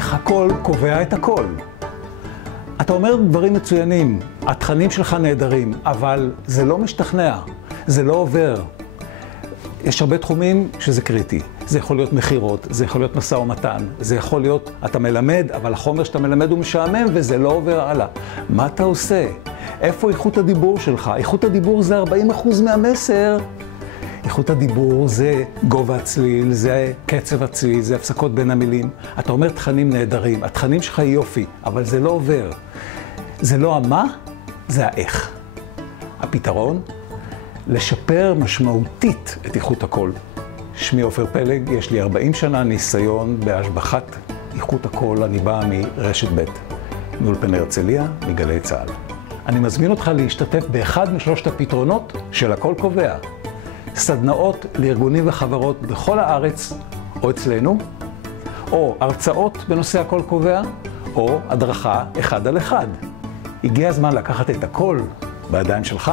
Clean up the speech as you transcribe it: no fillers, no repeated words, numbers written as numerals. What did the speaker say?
איך הכל קובע את הכל. אתה אומר דברים מצוינים, התכנים שלך נהדרים, אבל זה לא משתכנע, זה לא עובר. יש הרבה תחומים שזה קריטי. זה יכול להיות מחירות, זה יכול להיות משא ומתן, זה יכול להיות, אתה מלמד, אבל החומר שאתה מלמד הוא משעמם וזה לא עובר הלאה. מה אתה עושה? איפה איכות הדיבור שלך? איכות הדיבור זה 40% מהמסר. איכות הדיבור זה גובה הצליל, זה קצב הצליל, זה הפסקות בין המילים. אתה אומר תכנים נהדרים, התכנים שלך יופי, אבל זה לא עובר. זה לא המה, זה האיך. הפתרון? לשפר משמעותית את איכות הקול. שמי עופר פלג, יש לי 40 שנה ניסיון בהשבחת איכות הקול. אני בא מרשת ב' מאולפני הרצליה, מגלי צה"ל. אני מזמין אותך להשתתף באחד משלושת הפתרונות של הקול קובע. סדנאות לארגונים וחברות בכל הארץ או אצלנו, או הרצאות בנושא הקול קובע, או הדרכה אחד על אחד. הגיע הזמן לקחת את הקול בידיים שלך.